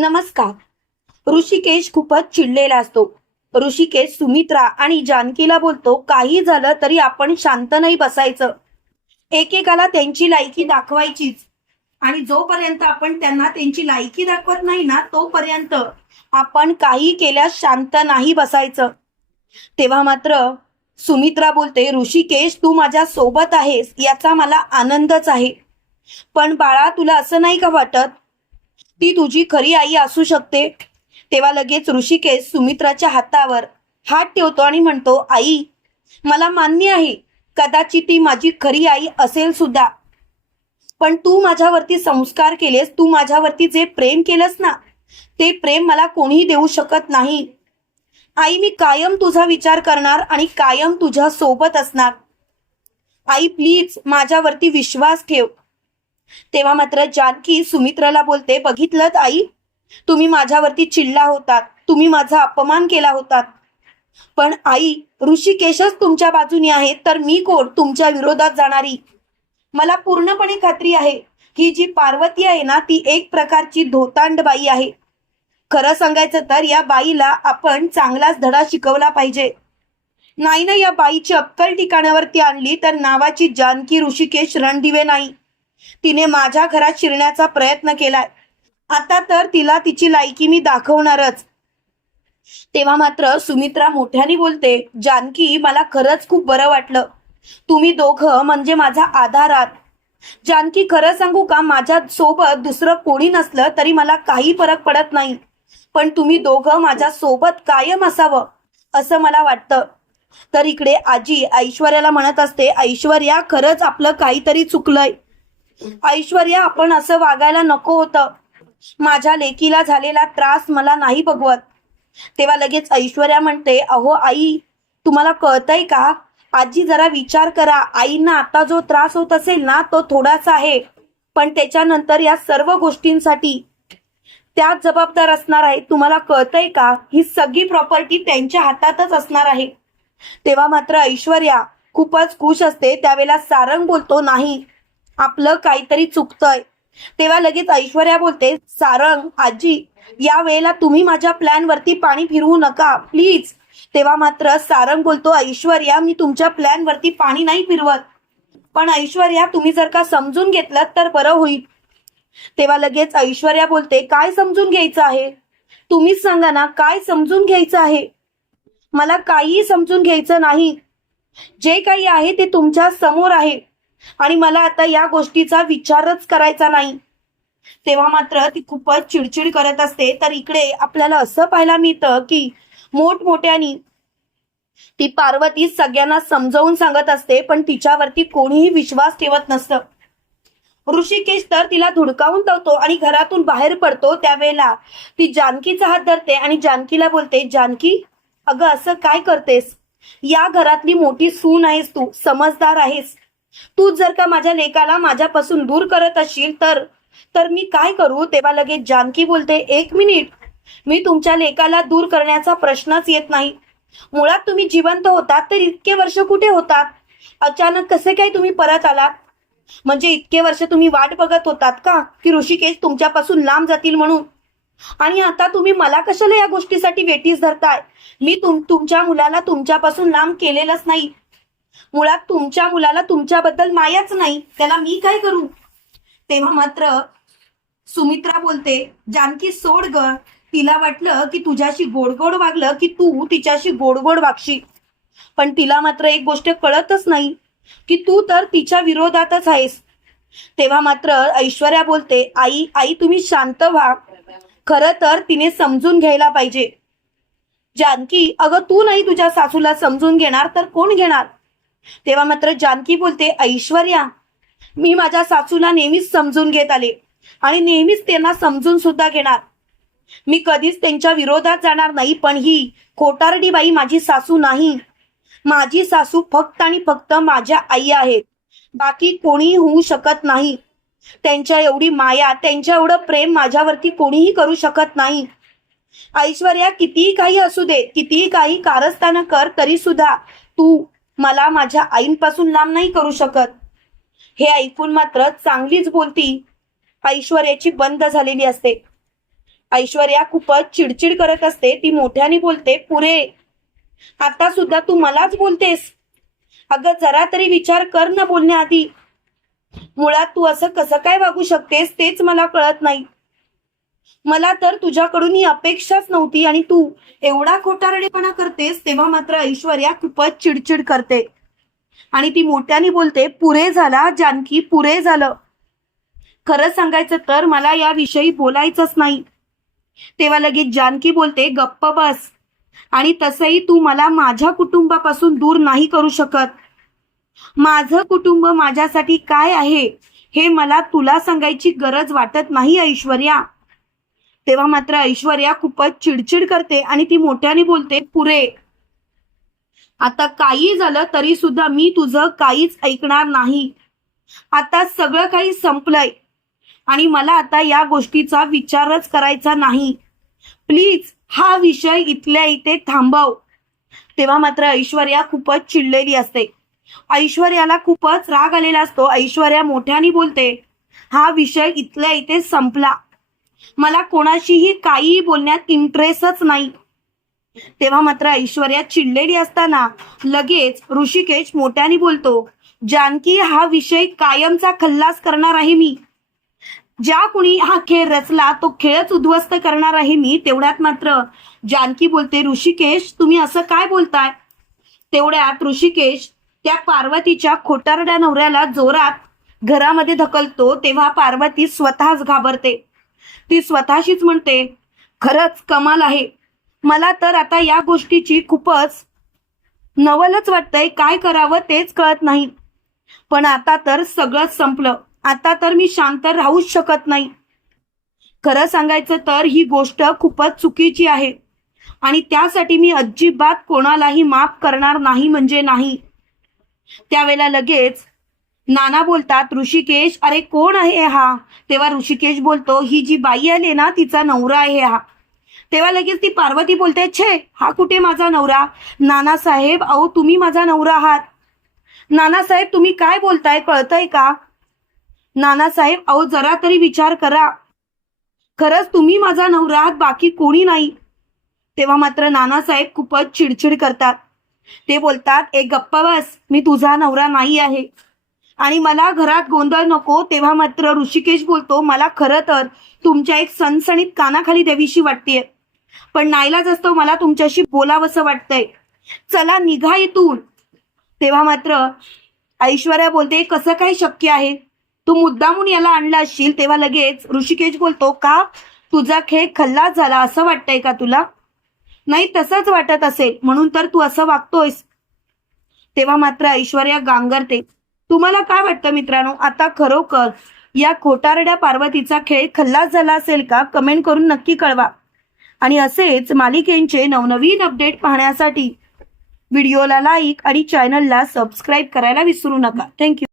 नमस्कार. ऋषिकेश खूपच चिडलेला असतो. ऋषिकेश सुमित्रा आणि जानकीला बोलतो, काही झालं तरी आपण शांत नाही बसायचं. एकेकाला त्यांची लायकी दाखवायचीच. आणि जोपर्यंत आपण त्यांना त्यांची लायकी दाखवत नाही ना, तोपर्यंत आपण काही केल्यास शांत नाही बसायचं. तेव्हा मात्र सुमित्रा बोलते, ऋषिकेश तू माझ्या सोबत आहेस याचा मला आनंदच आहे. पण बाळा, तुला असं नाही का वाटत ती तुझी खरी आई असू शकते? तेव्हा लगेच ऋषिकेश सुमित्राच्या हातावर हात ठेवतो आणि म्हणतो, आई, मला मान्य आहे, कदाचित ती माझी खरी आई असेल सुद्धा. पण तू माझ्यावरती संस्कार केलेस, तू माझ्यावरती जे प्रेम केलंस ना, ते प्रेम मला कोणीही देऊ शकत नाही. आई, मी कायम तुझा विचार करणार आणि कायम तुझ्या सोबत असणार. आई, प्लीज माझ्यावरती विश्वास ठेव. तेव्हा मात्र जानकी सुमित्राला बोलते, बघितलं आई, तुम्ही माझ्यावरती चिडला होतात, तुम्ही माझा अपमान केला होतात. पण आई, ऋषिकेशच तुमच्या बाजूने आहे, तर मी कोण तुमच्या विरोधात जाणारी? मला पूर्णपणे खात्री आहे, ही जी पार्वती आहे ना, ती एक प्रकारची धोतांड बाई आहे. खरं सांगायचं तर या बाईला आपण चांगलाच धडा शिकवला पाहिजे. नाही ना, या बाईची अक्कल ठिकाणावरती आणली तर नावाची जानकी ऋषिकेश रणदिवे नाही. तिने माझ्या घरात शिरण्याचा प्रयत्न केलाय. आता तर तिला तिची लायकी मी दाखवणारच. तेव्हा मात्र सुमित्रा मोठ्याने बोलते, जानकी, मला खरंच खूप बरं वाटलं. तुम्ही दोघं म्हणजे माझा आधार आहात. जानकी, खरं सांगू का, माझ्या सोबत दुसरं कोणी नसलं तरी मला काही फरक पडत नाही. पण तुम्ही दोघं माझ्या सोबत कायम असावं असं मला वाटतं. तर इकडे आजी ऐश्वर्याला म्हणत असते, ऐश्वर्या, खरंच आपलं काहीतरी चुकलंय. ऐश्वर्या, आपण असं वागायला नको होतं. माझ्या लेकीला झालेला त्रास मला नाही बघवत. तेव्हा लगेच ऐश्वर्या म्हणते, अहो आई, तुम्हाला कळतंय का? आजी, जरा विचार करा. आईंना आता जो त्रास होत असेल ना, तो थोडासा आहे, पण त्याच्यानंतर या सर्व गोष्टींसाठी त्याच जबाबदार असणार आहे. तुम्हाला कळतंय का? ही सगळी प्रॉपर्टी त्यांच्या हातातच असणार आहे. तेव्हा मात्र ऐश्वर्या खूपच खुश असते. त्यावेळेला सारंग बोलतो, नाही, आपलं काहीतरी चुकतंय. तेव्हा लगेच ऐश्वर्या बोलते, सारंग, आजी, या वेळेला तुम्ही माझ्या प्लॅन वरती पाणी फिरवू नका, प्लीज. तेव्हा मात्र सारंग बोलतो, ऐश्वर्या, मी तुमच्या प्लॅन वरती पाणी नाही फिरवत, पण ऐश्वर्या, तुम्ही जर का समजून घेतलं तर बरं होईल. तेव्हा लगेच ऐश्वर्या बोलते, काय समजून घ्यायचं आहे? तुम्हीच सांगा ना, काय समजून घ्यायचं आहे? मला काहीही समजून घ्यायचं नाही. जे काही आहे ते तुमच्या समोर आहे आणि मला आता या गोष्टीचा विचारच करायचा नाही. तेव्हा मात्र ती खूपच चिडचिड करत असते. तर इकडे आपल्याला असं पाहायला मिळतं की मोठमोठ्यानी ती पार्वती सगळ्यांना समजावून सांगत असते, पण तिच्यावरती कोणीही विश्वास ठेवत नसतं. ऋषिकेश तर तिला धुडकावून ठेवतो आणि घरातून बाहेर पडतो. त्यावेळेला ती जानकीचा हात धरते आणि जानकीला बोलते, जानकी, अगं असं काय करतेस? या घरातली मोठी सून आहेस तू, समजदार आहेस. तू जर का माझ्या लेकाला माझ्यापासून दूर करत असशील तर तर मी काय करू? तेव्हा लगेच जानकी बोलते, एक मिनिट, मी तुमच्या लेकाला दूर करण्याचा प्रश्नच येत नाही. मुळात तुम्ही जिवंत होतात तर इतके वर्ष कुठे होतात? अचानक कसे काय तुम्ही परत आलात? म्हणजे इतके वर्ष तुम्ही वाट बघत होतात का की ऋषिकेश तुमच्यापासून लांब जातील म्हणून? आणि आता तुम्ही मला कशाला या गोष्टीसाठी वेठीस धरताय? मी तुमच्या मुलाला तुमच्यापासून लांब केलेलंच नाही. मुळात तुमच्या मुलाला तुमच्याबद्दल मायाच नाही, त्याला मी काय करू? तेव्हा मात्र सुमित्रा बोलते, जानकी, सोड ग. तिला वाटलं की तुझ्याशी गोडगोड वागलं की तू तिच्याशी गोडगोड वागशील, पण तिला मात्र एक गोष्ट कळतच नाही की तू तर तिच्या विरोधातच आहेस. तेव्हा मात्र ऐश्वर्या बोलते, आई, आई, तुम्ही शांत व्हा. खरं तर तिने समजून घ्यायला पाहिजे. जानकी, अगं तू नाही तुझ्या सासूला समजून घेणार तर कोण घेणार? तेव्हा मात्र जानकी बोलते, ऐश्वर्या, मी माझ्या सासूला नेहमीच समजून घेत आले आणि नेहमीच त्यांना समजून सुद्धा घेणार. मी कधीच त्यांच्या विरोधात जाणार नाही. पण ही खोटारडी बाई माझी सासू नाही. माझी सासू फक्त आणि फक्त माझ्या आई आहेत, बाकी कोणी होऊ शकत नाही. त्यांच्या एवढी माया, त्यांच्या एवढं प्रेम माझ्यावरती कोणीही करू शकत नाही. ऐश्वर्या, कितीही काही असू दे, कितीही काही कारस्थानं कर, तरी सुद्धा तू मला माझ्या आईंपासून लांब नाही करू शकत. हे ऐकून मात्र चांगलीच बोलती ऐश्वर्याची बंद झालेली असते. ऐश्वर्या खूपच चिडचिड करत असते. ती मोठ्याने बोलते, पुरे. आता सुद्धा तू मलाच बोलतेस. अगं जरा तरी विचार कर ना बोलण्याआधी. मुळात तू असं कसं काय वागू शकतेस तेच मला कळत नाही. मला तर तुझ्याकडून ही अपेक्षाच नव्हती आणि तू एवढा खोटारडेपणा करतेस. तेव्हा मात्र ऐश्वर्या खूपच चिडचिड करते आणि ती मोठ्याने बोलते, पुरे झाला जानकी, पुरे झालं. खरं सांगायचं तर मला याविषयी बोलायचंच नाही. तेव्हा लगेच जानकी बोलते, गप्प बस. आणि तसंही तू मला माझ्या कुटुंबापासून दूर नाही करू शकत. माझं कुटुंब माझ्यासाठी काय आहे हे मला तुला सांगायची गरज वाटत नाही ऐश्वर्या. तेव्हा मात्र ऐश्वर्या खूपच चिडचिड करते आणि ती मोठ्याने बोलते, पुरे. आता काही झालं तरी सुद्धा मी तुझं काहीच ऐकणार नाही. आता सगळं काही संपलंय आणि मला आता या गोष्टीचा विचारच करायचा नाही. प्लीज हा विषय इथल्या इथे थांबव. तेव्हा मात्र ऐश्वर्या खूपच चिडलेली असते. ऐश्वर्याला खूपच राग आलेला असतो. ऐश्वर्या मोठ्याने बोलते, हा विषय इथल्या इथे संपला. मला कोणाशीही काहीही बोलण्यात इंटरेस्टच नाही. तेव्हा मात्र ऐश्वर्या चिडलेली असताना लगेच ऋषिकेश मोठ्याने बोलतो, जानकी हा विषय कायमचा खल्लास करणार आहे मी. ज्या कुणी हा खेळ रचला तो खेळच उद्ध्वस्त करणार आहे मी. तेवढ्यात मात्र जानकी बोलते, ऋषिकेश तुम्ही असं काय बोलताय. तेवढ्यात ऋषिकेश त्या पार्वतीच्या खोटारड्या नवऱ्याला जोरात घरामध्ये ढकलतो. तेव्हा पार्वती स्वतःच घाबरते. ती स्वतःशीच म्हणते, खरंच कमाल आहे. मला तर आता या गोष्टीची खूपच नवलच वाटतंय. काय करावं तेच कळत नाही. पण आता तर सगळंच संपलं. आता तर मी शांत राहूच शकत नाही. खरं सांगायचं तर ही गोष्ट खूपच चुकीची आहे आणि त्यासाठी मी अजिबात कोणालाही माफ करणार नाही म्हणजे नाही. त्यावेळेला लगेच नाना बोलतात, ऋषिकेश अरे कोण आहे हा. तेव्हा ऋषिकेश बोलतो, ही जी बाई आली ना तिचा नवरा आहे हा. तेव्हा लगेच ती पार्वती बोलते, छे हा कुठे माझा नवरा. नानासाहेब अहो तुम्ही माझा नवरा आहात. नानासाहेब तुम्ही काय बोलताय कळतंय का. नानासाहेब अहो जरा तरी विचार करा. खरंच तुम्ही माझा नवरा आहात, बाकी कोणी नाही. तेव्हा मात्र नानासाहेब खूपच चिडचिड करतात. ते बोलतात, एक गप्प बस, मी तुझा नवरा नाही आहे आणि मला घरात गोंधळ नको. तेव्हा मात्र ऋषिकेश बोलतो, मला खरं तर तुमच्या एक सणसणीत कानाखाली द्यावीशी वाटतेय, पण नाईलाज असतो मला तुमच्याशी बोलावंसं वाटतंय. चला निघा इथून. तेव्हा मात्र ऐश्वर्या बोलते, कसं काय शक्य आहे. तू मुद्दामून याला आणला असशील. तेव्हा लगेच ऋषिकेश बोलतो, का तुझा खेळ खल्लास झाला असं वाटतंय का तुला. नाही तसंच वाटत असेल म्हणून तर तू असं वागतोयस. तेव्हा मात्र ऐश्वर्या गांगरते. तुम्हाला काय वाटतं मित्रांनो, आता खरोखर या खोटारड्या पार्वतीचा खेळ खल्लास झाला असेल का. कमेंट करून नक्की कळवा आणि असेच मालिकेंचे नवनवीन अपडेट पाहण्यासाठी व्हिडिओला लाईक आणि चॅनलला सबस्क्राईब करायला विसरू नका. थँक्यू.